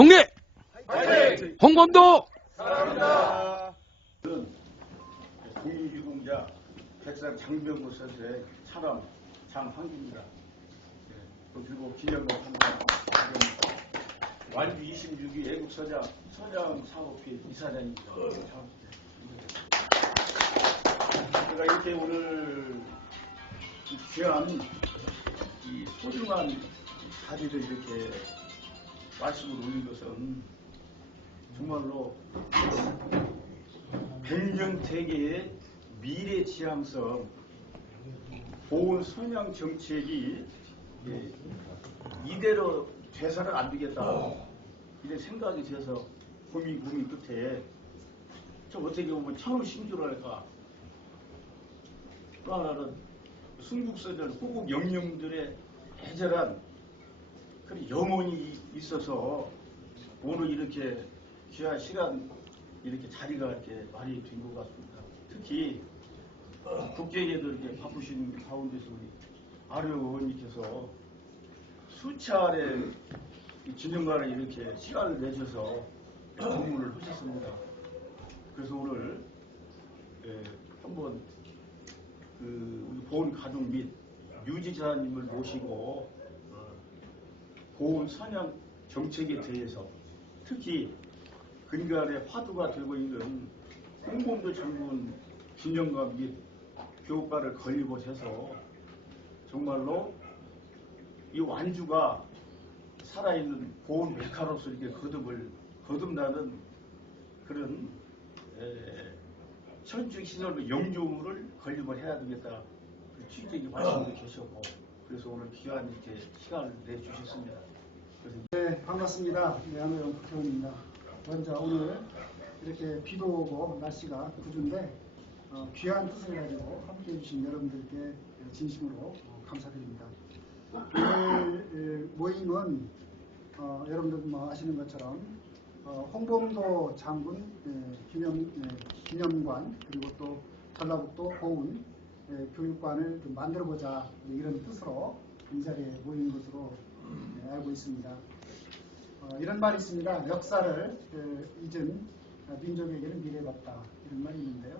동네 홍범도 공유유공자 백산 장병구 선수의 차람 장황기입니다. 예, 또 그리고 기념을 합니다. 완주 26기 애국서장 서장 사업회 이사장입니다. 제가 이렇게 오늘 이 귀한 이 소중한 자리를 이렇게 말씀을 올린 것은 정말로 백년대계의 미래 지향성 보훈 선양 정책이 예, 이대로 돼서는 안 되겠다. 이런 생각이 들어서 고민 고민 끝에 좀 어떻게 보면 천우 신주랄까? 또 하나는 순국선열 호국 영령들의 애절한 그런 영혼이 있어서 오늘 이렇게 귀한 시간 이렇게 자리가 이렇게 많이 된 것 같습니다. 특히 국경에도 이렇게 바쁘신 가운데서 우리 아르 의원님께서 수차례 이 기념관에 이렇게 시간을 내셔서 공문을 하셨습니다. 그래서 오늘 예, 한번 그 우리 보훈 가족 및 유지자님을 모시고 어, 보훈 선양 정책에 대해서 특히 근간에 화두가 되고 있는 홍범도 장군 기념관 및 교과를 걸리고 해서 정말로 이 완주가 살아있는 보훈 메카로서 이렇게 거듭을 거듭나는 그런 에, 천주 시설의 영조물을 건립을 해야 되겠다. 그 취지의 말씀도 계셨고 그래서 오늘 귀한 이렇게 시간을 내주셨습니다. 네, 반갑습니다. 네, 안호영 국회의원입니다. 먼저 오늘 이렇게 비도 오고 날씨가 구준데 어, 귀한 뜻을 가지고 함께 해주신 여러분들께 진심으로 어, 감사드립니다. 오늘 에, 모임은 어, 여러분들 뭐 아시는 것처럼 어, 홍범도 장군 에, 기념, 에, 기념관 그리고 또 전라북도 에, 교육관을 좀 만들어보자 이런 뜻으로 이 자리에 모인 것으로 네, 알고 있습니다. 어, 이런 말이 있습니다. 역사를 그, 잊은 민족에게는 미래가 없다. 이런 말이 있는데요.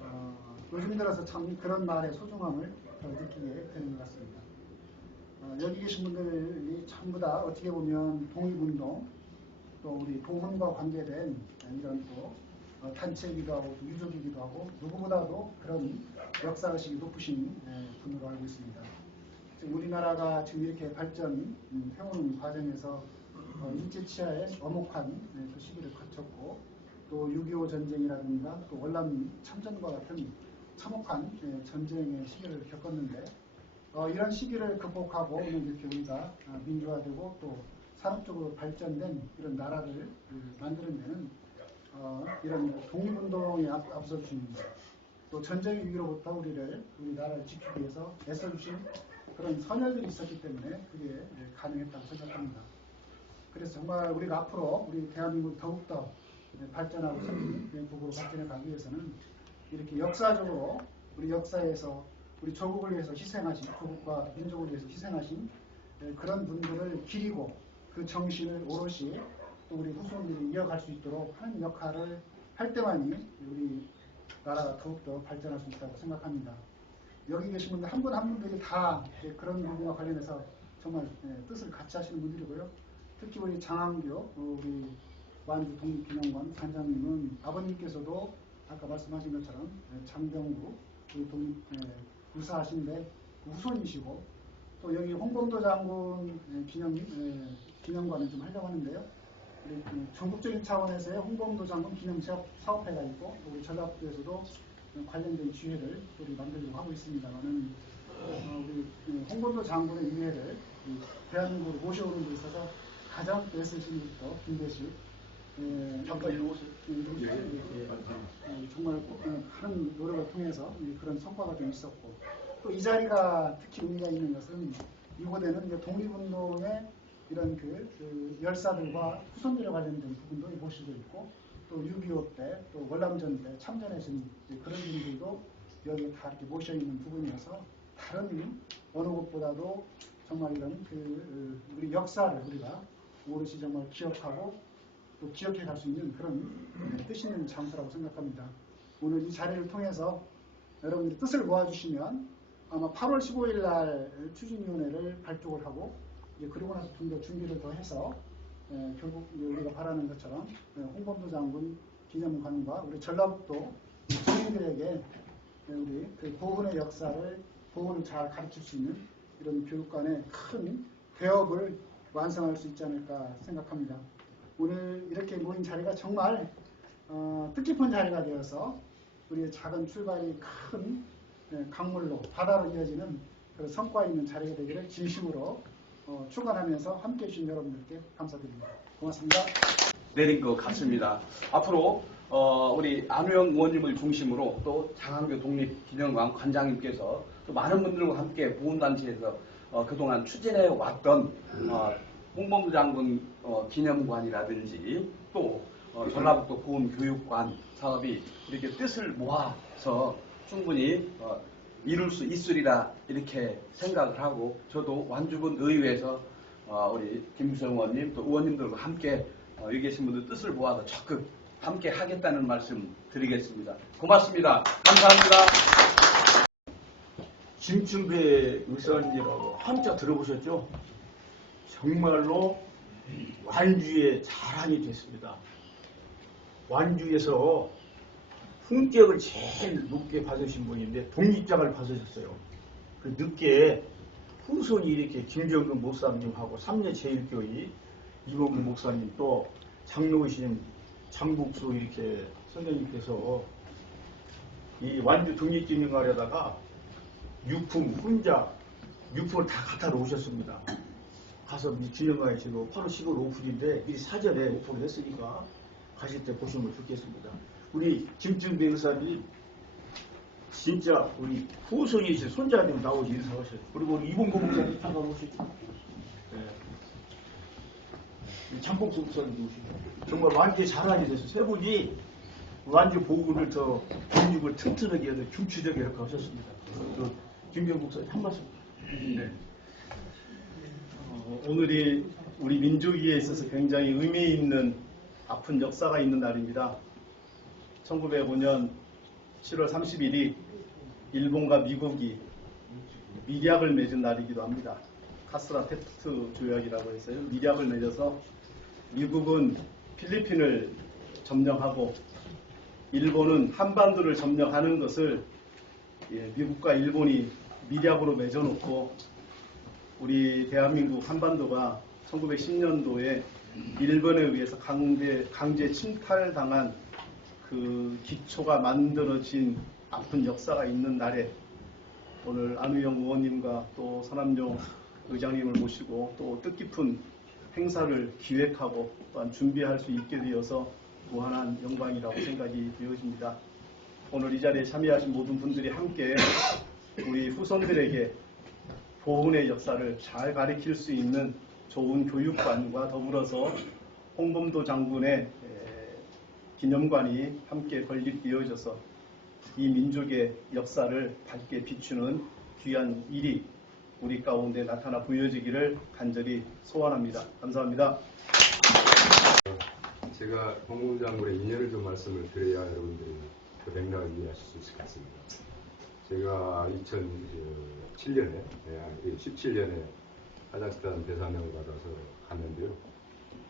어, 요즘 들어서 참 그런 말의 소중함을 더 느끼게 되는 것 같습니다. 어, 여기 계신 분들이 전부 다 어떻게 보면 독립운동 또 우리 보훈과 관계된 이런 또 어, 단체이기도 하고 또 유족이기도 하고 누구보다도 그런 역사의식이 높으신 예, 분으로 알고 있습니다. 우리나라가 지금 이렇게 발전 음, 과정에서 어, 일제 치하의 엄혹한 네, 그 시기를 거쳤고 또 6.25 전쟁이라든가 또 월남 참전과 같은 참혹한 예, 전쟁의 시기를 겪었는데 어, 이런 시기를 극복하고 오늘 이렇게 우리가 어, 민주화되고 또 산업적으로 발전된 이런 나라를 그, 만드는 데는 어, 이런 독립운동에 앞, 앞서주신 또 전쟁의 위기로부터 우리를 우리 나라를 지키기 위해서 애써주신 그런 선열들이 있었기 때문에 그게 예, 가능했다고 생각합니다. 그래서 정말 우리가 앞으로 우리 대한민국 더욱더 예, 발전하고 선진국으로 발전해 가기 위해서는 이렇게 역사적으로 우리 역사에서 우리 조국을 위해서 희생하신 조국과 민족을 위해서 희생하신 예, 그런 분들을 기리고 그 정신을 오롯이 또 우리 후손들이 이어갈 수 있도록 하는 역할을 할 때만이 우리 나라가 더욱더 발전할 수 있다고 생각합니다. 여기 계신 분들 한 분 한 분들이 다 그런 부분과 관련해서 정말 예, 뜻을 같이 하시는 분들이고요. 특히 우리 장항교 어, 우리 완주 독립기념관 관장님은 아버님께서도 아까 말씀하신 것처럼 예, 장병구 우리 독립 예, 유사하신데 후손이시고 또 여기 홍범도 장군 예, 기념 예, 기념관을 좀 하려고 하는데요. 그 전국적인 차원에서의 홍범도 장군 기념 사업- 사업회가 있고 또 우리 전라북도에서도 관련된 지회를 우리 만들려고 하고 있습니다만은 어, 우리 그 홍범도 장군의 유해를 이 대한민국으로 모셔오는 데 있어서 가장 애쓰신 분부터 김대식 예, 잠깐 일로 오세요. 예, 예, 예, 예, 예. 어, 정말 꼭, 어, 하는 노력을 통해서 이 그런 성과가 좀 있었고 또 이 자리가 특히 의미가 있는 것은 이곳에는 독립운동의 이런 그, 그 열사들과 후손들에 관련된 부분도 모시고 있고 또 6.25 때 또 월남전 때 참전하신 그런 분들도 여기 다 이렇게 모셔 있는 부분이어서 다른 어느 곳보다도 정말 이런 그 어, 우리 역사를 우리가 오롯이 정말 기억하고 또 기억해 갈 수 있는 그런 네, 뜻 있는 장소라고 생각합니다. 오늘 이 자리를 통해서 여러분들이 뜻을 모아주시면 아마 8월 15일 날 추진위원회를 발족을 하고 이제 그러고 나서 좀 더 준비를 더 해서 예, 결국 우리가 바라는 것처럼 예, 홍범도 장군 기념관과 우리 전라북도 주민들에게 예, 우리 그 고군의 역사를 고군을 잘 가르칠 수 있는 이런 교육관의 큰 대업을 완성할 수 있지 않을까 생각합니다. 오늘 이렇게 모인 자리가 정말 어, 뜻깊은 자리가 되어서 우리의 작은 출발이 큰 예, 강물로 바다로 이어지는 그런 성과 있는 자리가 되기를 진심으로 어, 축원하면서 함께 해 주신 여러분들께 감사드립니다. 고맙습니다. 내린 것 같습니다. 앞으로 어, 우리 안우영 의원님을 중심으로 또 장항교 독립기념관 관장님께서 또 많은 분들과 함께 보훈단체에서 어, 그동안 추진해 왔던 어, 홍범도 장군 어, 기념관이라든지 또 어, 전라북도 보훈교육관 사업이 이렇게 뜻을 모아서 충분히 어, 이룰 수 있으리라 이렇게 생각을 하고 저도 완주군 의회에서 어, 우리 김수영 의원님 또 의원님들과 함께 어, 여기 계신 분들 뜻을 모아서 적극 함께 하겠다는 말씀 드리겠습니다. 고맙습니다. 감사합니다. 김춘배 의사님이라고 한자 들어보셨죠? 정말로 완주의 자랑이 됐습니다. 완주에서 품격을 제일 높게 받으신 분인데 독립장을 받으셨어요. 그 늦게 후손이 이렇게 김정근 목사님하고 삼례 제일교회 이범구 목사님 또 장로이신 장국수 이렇게 선생님께서 이 완주 독립기념관에다가 유품, 혼자 유품을 다 갖다 놓으셨습니다. 가서 이 기념관에 지금 8월 15일 오픈인데 미리 사전에 오픈을 했으니까 가실 때 보시면 좋겠습니다. 우리 김준배 의사님 진짜 우리 후손이신 손자님 나오지 인사하셔요. 그리고 이봉구 목사님 잠깐 오시죠. 네. 장봉수 목사님도 오시고 정말 완주에 자랑이 돼서 세 분이 완주 보고를 더 근육을 튼튼하게 해서 중추적이 이렇게 하셨습니다. 또 김경 목사님 한 말씀. 네. 어, 오늘이 우리 민족위에 있어서 굉장히 의미 있는 아픈 역사가 있는 날입니다. 1905년 7월 30일이 일본과 미국이 미략을 맺은 날이기도 합니다. 카스라 테프트 조약이라고 해서요. 미략을 맺어서 미국은 필리핀을 점령하고 일본은 한반도를 점령하는 것을 예, 미국과 일본이 미략으로 맺어놓고 우리 대한민국 한반도가 1910년도에 일본에 의해서 강제, 강제 침탈당한 그 기초가 만들어진 아픈 역사가 있는 날에 오늘 안우영 의원님과 또 서남용 의장님을 모시고 또 뜻깊은 행사를 기획하고 또한 준비할 수 있게 되어서 무한한 영광이라고 생각이 되어집니다. 오늘 이 자리에 참여하신 모든 분들이 함께 우리 후손들에게 보훈의 역사를 잘 가리킬 수 있는 좋은 교육관과 더불어서 홍범도 장군의 에, 기념관이 함께 건립되어져서 이 민족의 역사를 밝게 비추는 귀한 일이 우리 가운데 나타나 보여지기를 간절히 소원합니다. 감사합니다. 제가 법무부 장군의 인연을 좀 말씀을 드려야 여러분들이 그 맥락을 이해하실 수 있을 것 같습니다. 제가 2007년에, 17년에 카자흐스탄 대사명을 받아서 갔는데요.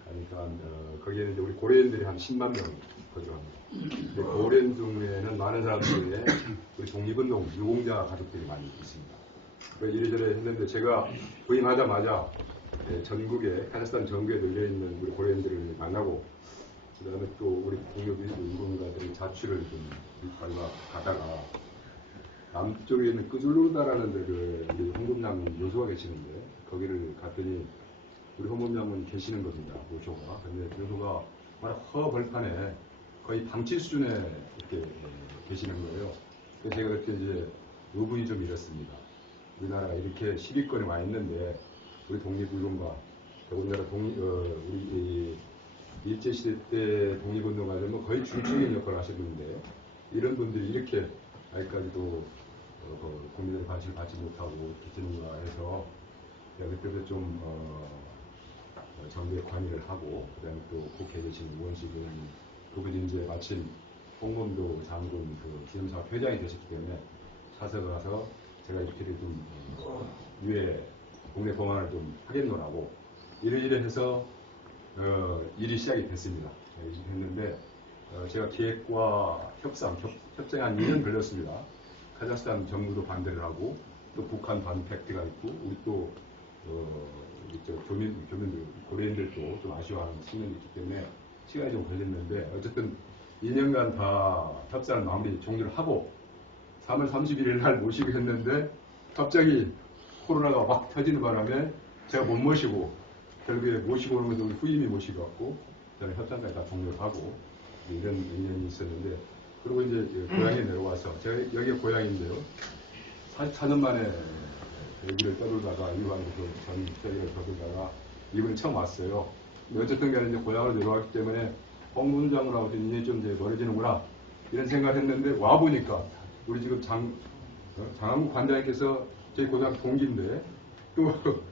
그러니까 어, 거기에는 이제 우리 고려인들이 한 10만 명 거주합니다. 고려인 중에는 많은 사람들의 우리 독립운동 유공자 가족들이 많이 있습니다. 그 이래저래 했는데 제가 부임하자마자 예, 전국에 카자흐스탄 전국에 널려 있는 우리 고려인들을 만나고 그다음에 또 우리 동료 운동가들의 자취를 좀 밟아 가다가 남쪽에 있는 끄줄루다라는 데를 우리 홍범장 요소가 계시는데 거기를 갔더니 우리 홍범장은 계시는 겁니다. 요소가. 근데 요소가 워낙 허벌판에 거의 방치 수준에 이렇게 예, 계시는 거예요. 그래서 제가 그때 이제 의문이 좀 일었습니다. 우리나라가 이렇게 10위권에 와 있는데 우리 독립운동가 더군다나 독립, 어, 우리 이 일제시대 때 독립운동가들은 거의 중추적인 역할을 하셨는데 이런 분들이 이렇게 아직까지도 어, 그 국민들의 관심을 받지 못하고 계시는가 해서 그때도 좀 어, 어, 정부에 관여를 하고 그다음에 또 국회에 계신 의원실 의원님 그분이 이제 마침 홍범도 장군 그 기념사업 회장이 되셨기 때문에 사서 가서 제가 이렇게 좀 어, 유해 국내 공항을 좀 하겠노라고 이래이래 해서 어, 일이 시작이 됐습니다. 네, 일이 됐는데 어, 제가 기획과 협상, 협, 협상에 한 2년 걸렸습니다. 카자흐스탄 정부도 반대를 하고 또 북한 반팩트가 있고 우리 또 어, 교민, 교민들, 고려인들도 좀 아쉬워하는 측면이 있기 때문에 시간이 좀 걸렸는데 어쨌든 2년간 다 협상을 마무리 종료를 하고 3월 31일 날 모시고 했는데 갑자기 코로나가 확 터지는 바람에 제가 못 모시고 결국에 모시고 오는 것도 후임이 모시고 왔고 그다음에 협상까지 다 종료를 하고 이런 인연이 있었는데 그리고 이제 고향에 내려와서 제가 여기가 고향인데요. 44년 만에 여기를 떠돌다가 유한에서 전 세계를 떠돌다가 이번에 처음 왔어요. 어쨌든 간에 이제 고향으로 내려왔기 때문에 홍문장으로 하고 인연이 좀 이제 멀어지는구나 이런 생각을 했는데 와보니까 우리 지금 장, 어, 장항구 관장님께서 저희 고등학교 동기인데 또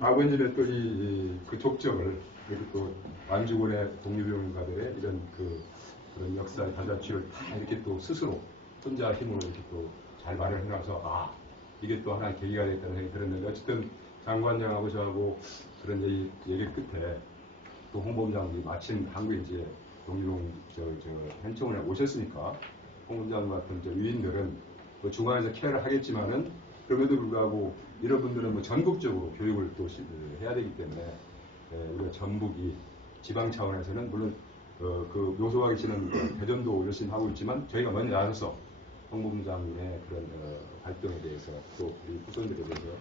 아버님의 또이그 족적을 이렇게 또 완주군의 독립운동가들의 이런 그 그런 역사의 발자취를 다 이렇게 또 스스로 혼자 힘으로 이렇게 또 잘 마련해놔서 아 이게 또 하나의 계기가 되겠다는 생각이 들었는데 어쨌든 장관장하고 저하고 그런 얘기, 얘기 끝에 또 홍범장이 마침 한국에 이제 독립운 저, 저 현충원에 오셨으니까 홍범장 같은 저 위인들은 뭐 중앙에서 케어를 하겠지만은 그럼에도 불구하고 이런 분들은 뭐 전국적으로 교육을 또 시- 그 해야 되기 때문에 에, 우리가 전북이 지방 차원에서는 물론 어, 그 묘소가 계시는 그 대전도 열심히 하고 있지만 저희가 먼저 나서서 홍범장의 그런 어, 활동에 대해서 또 우리 후손들에 대해서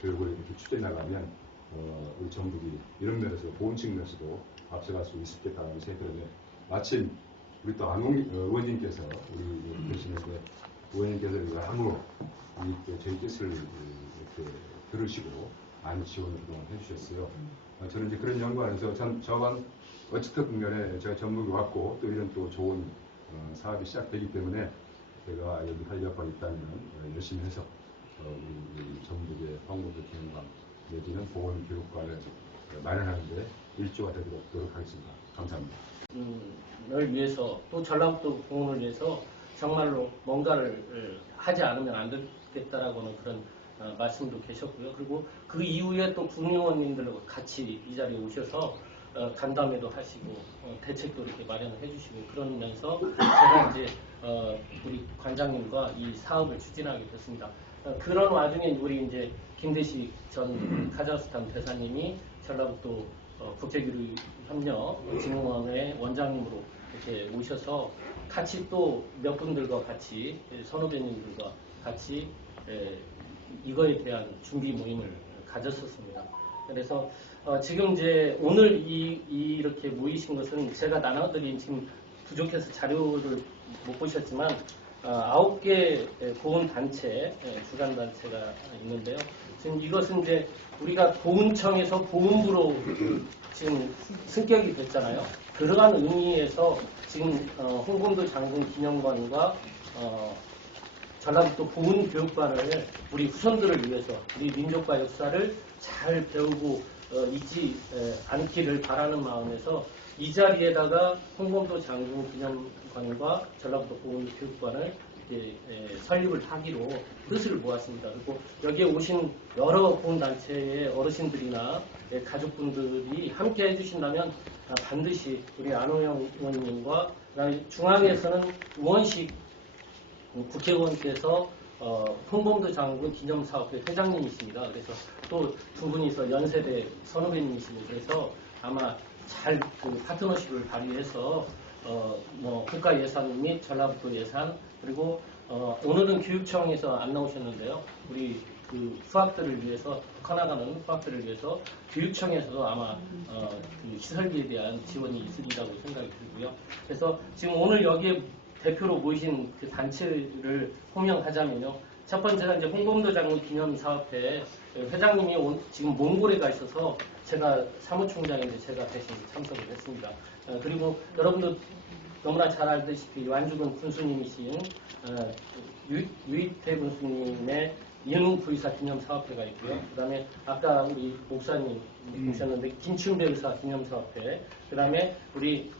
교육을 이렇게 추진해 나가면 어, 우리 전북이 이런 면에서 보훈 측면에서도 앞서갈 수 있겠다는 생각이 들었는데 마침 우리 또 안홍 어, 의원님께서 우리 계시는데 의원님께서 여러모로 이또 저희 뜻을 이렇게 들으시고 많은 지원을 그동안 해주셨어요. 어, 저는 이제 그런 연구하면서 전 저만 어쨌든 간에 제가 전북에 왔고 또 이런 또 좋은 어, 사업이 시작되기 때문에 제가 여기 할 여건이 있다면 어, 열심히 해서 어, 우리, 전북의 황무도 기념관 내지는 보건 교육관을 어, 마련하는데 일조가 되도록 노력하겠습니다. 감사합니다. 을 위해서 또 전라북도 공원을 위해서 정말로 뭔가를 어, 하지 않으면 안 되겠다라고는 그런 어, 말씀도 계셨고요. 그리고 그 이후에 또 국민의원님들과 같이 이 자리에 오셔서 어, 간담회도 하시고 어, 대책도 이렇게 마련을 해주시고 그러면서 제가 이제 어, 우리 관장님과 이 사업을 추진하게 됐습니다. 어, 그런 와중에 우리 이제 김대식 전 카자흐스탄 대사님이 전라북도 어, 국제교류협력 진흥원의 원장님으로 이렇게 오셔서 같이 또 몇 분들과 같이 예, 선후배님들과 같이 예, 이거에 대한 준비 모임을 가졌었습니다. 그래서 어, 지금 이제 오늘 이, 이 이 렇게 모이신 것은 제가 나눠드린 지금 부족해서 자료를 못 보셨지만 어, 아홉 개 보훈 단체 예, 주간 단체가 있는데요. 지금 이것은 이제 우리가 보훈청에서 보훈부로 지금 승격이 됐잖아요. 그러한 의미에서 지금 어, 홍범도 장군 기념관과 어, 전라북도 보훈교육관을 우리 후손들을 위해서 우리 민족과 역사를 잘 배우고 어, 잊지 에, 않기를 바라는 마음에서 이 자리에다가 홍범도 장군 기념관과 전라북도 에, 설립을 하기로 뜻을 모았습니다. 그리고 여기에 오신 여러 보훈단체의 어르신들이나 예, 가족분들이 함께 해주신다면 아, 반드시 우리 안호영 의원님과 중앙에서는 우원식 국회의원께서 어, 홍범도 장군 기념사업회 회장님이십니다. 그래서 또 두 분이서 연세대 선후배님이시고 그래서 아마 잘 그 파트너십을 발휘해서 어, 뭐 국가 예산 및 전라북도 예산 그리고 어, 오늘은 교육청에서 안 나오셨는데요. 우리 그 수학들을 위해서 커나가는 수학들을 위해서 교육청에서도 아마 어, 그 시설비에 대한 지원이 있으리라고 생각이 들고요. 그래서 지금 오늘 여기에 대표로 모이신 그 단체를 호명하자면요. 첫 번째가 이제 홍범도 장군 기념사업회 회장님이 온- 지금 몽골에 가 있어서 제가 사무총장인데 제가 대신 참석을 했습니다. 어, 그리고 여러분도 너무나 잘 알다시피 완주군 군수님이신 어, 유, 유이태 군수님의 인문부의사 기념사업회가 있고요. 그 다음에 아까 우리 목사님 보셨는데 김춘배 의사 기념사업회. 그 다음에 우리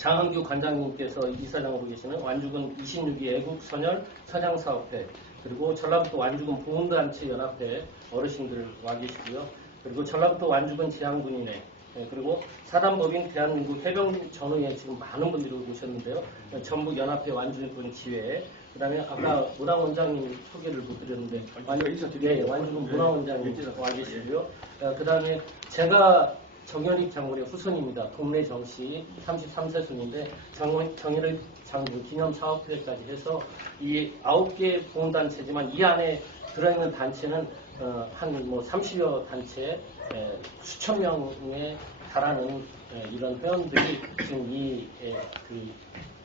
장한규 관장님께서 이사장으로 계시는 완주군 26기 애국 선열 사장사업회 그리고 전라북도 완주군 보훈단체 연합회 어르신들 와 계시고요. 그리고 전라북도 완주군 재향군인회 예, 그리고 사단법인 대한민국 해병 전후에 지금 많은 분들이 오셨는데요. 예, 전북 연합회 완주군 지회 그다음에 아까 문화 원장님 소개를 못 드렸는데 완, 예, 완주군 문화 원장님 와 계시고요. 어, 그다음에 제가 정현익 장군의 후손입니다. 동네 정씨 33세 순인데 정현익 장군 기념 사업회까지 해서 이 아홉 개 보훈단체지만 이 안에 들어있는 단체는 어, 한뭐 30여 단체 에, 수천 명에 달하는 에, 이런 회원들이 지금 이 에, 그,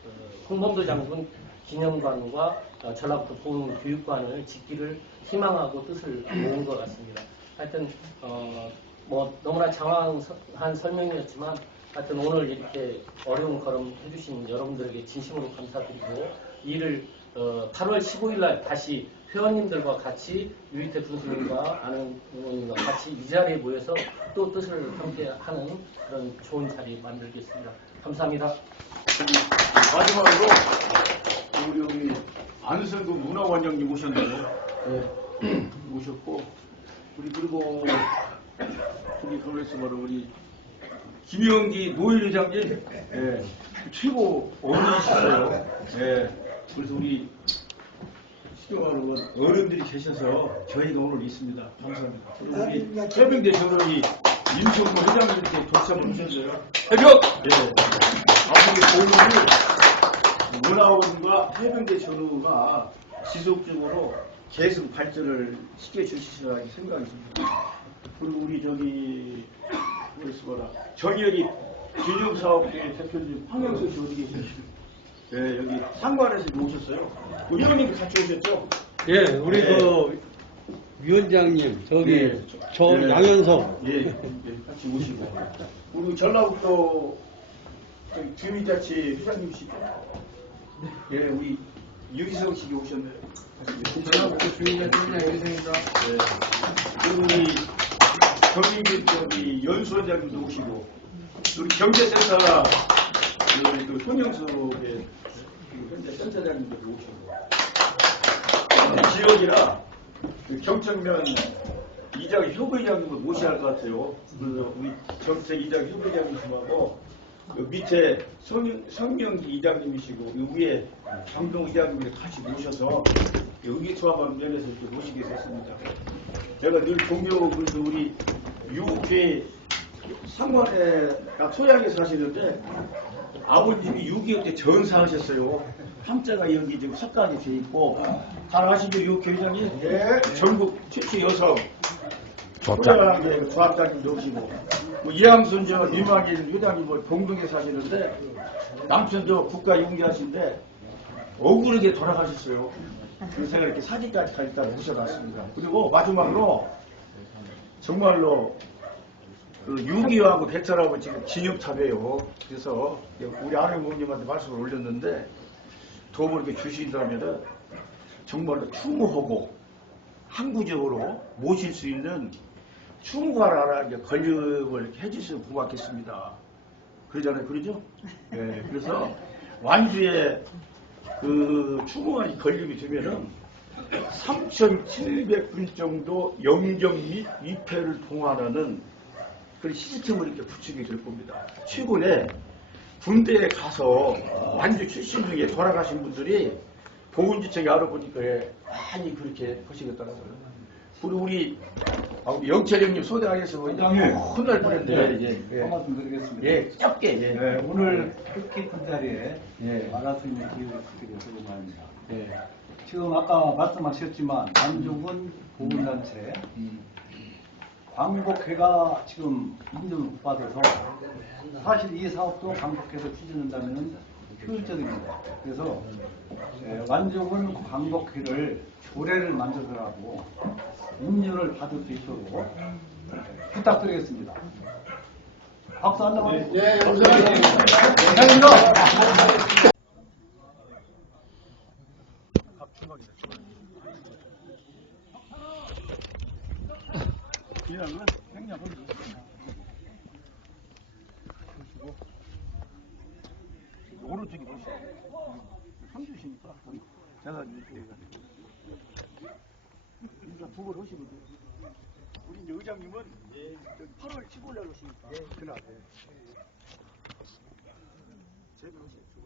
어, 홍범도 장군 기념관과 어, 전라북도 보훈 교육관을 짓기를 희망하고 뜻을 모은 것 같습니다. 하여튼 어, 뭐 너무나 장황한 설명이었지만 하여튼 오늘 이렇게 어려운 걸음 해주신 여러분들에게 진심으로 감사드리고 이를 어, 8월 15일 날 다시 회원님들과 같이 유이태 분수님과 아는 의원님과 같이 이 자리에 모여서 또 뜻을 함께 하는 그런 좋은 자리 만들겠습니다. 감사합니다. 마지막으로 우리 여기 안선구 문화원장님 오셨네요. 네. 오셨고 우리 그리고 우리 그래서 바로 우리 김영기 노일회장님 예, 최고 어른이시어요. 예, 그래서 우리 시경하는 어른들이 계셔서 저희가 오늘 있습니다. 감사합니다. 그리고 우리 해병대 전원이 임성모 회장님 이렇게 독참을 오셨어요. 해병! 예. 앞으로 보면은 문화원과 해병대 전후가 지속적으로 계속 발전을 시켜주시리라 생각이 듭니다. 그리고 우리 저기 뭐라 정열이 기념사업회 대표님 황영수 씨 어디 계시죠? 네 여기 상관에서 오셨어요. 우리 회원님도 같이 오셨죠? 예, 우리 네. 그 위원장님 저기 네. 저 네. 양현석 예, 예, 같이 오시고 우리 전라북도 저기 주민자치 회장님이시죠? 예, 우리 유기성 씨가 오셨네요. 전라북도 주민자치회장 여기서입니다. 네. 그리고 우리 경민기 저기 연수원장님도 오시고 우리 경제센터 그, 그 손영석의 그 현재 센터장님도 오시고 우리 지역이라 그 경청면 이장 협의장님을 모셔야 할 것 같아요. 그래서 우리 정책 이장 협의장님하고 그 밑에 성, 성명기 이장님이시고 그 위에 강동 이장님을 같이 모셔서 의기투합하는 면에서 이렇게 모시게 됐습니다. 제가 늘 동료 그래서 우리 유괴 상관에 딱 소양에 사시는데 아버님이 6.25 때 전사하셨어요. 함자가 여기 지금 석가게 돼 있고 잘 아시죠 유 회장님? 예. 전국 최초 여성 소양의 조합장님도 오시고 뭐 이양순 저 민망인 회장님 뭐 동동에 사시는데 남편 저 국가 용기하신데 억울하게 돌아가셨어요. 그래서 이렇게 사진까지 다 일단 모셔놨습니다. 그리고 마지막으로 정말로 그 유기하고 백설하고 지금 기념탑이에요. 그래서 우리 아내 모님한테 말씀을 올렸는데 도움을 이렇게 주신다면은 정말로 추모하고 항구적으로 모실 수 있는 하나 이제 이렇게 해주시면 고맙겠습니다. 그러잖아요. 그러죠? 예, 그래서 완주에 그 추모관이 건립이 되면은 3,700분 정도 영정 및 위패를 봉하는 그런 시스템을 이렇게 붙이게 될 겁니다. 최근에 군대에 가서 완주 출신 중에 돌아가신 분들이 보훈지청에 알아보니까 많이 그렇게 하시겠더라고요. 그리고 우리 아, 우리 영철 형님 소대하겠어 혼날 뻔했네. 예, 예. 한 말씀 드리겠습니다. 예, 짧게. 예. 네, 오늘 뜻깊은 자리에 예. 만날 수 있는 기회를 주게 돼서 고맙습니다. 예. 지금 아까 말씀하셨지만 안중근 보훈단체 광복회가 지금 인정을 못 받아서 사실 이 사업도 광복해서 추진한다면 효율적입니다. 그래서 예, 완중은 광복회를 조례를 만들더라도 인정을 받을 수 있도록 부탁드리겠습니다. 박수 한 번만. 예, 감사합니다.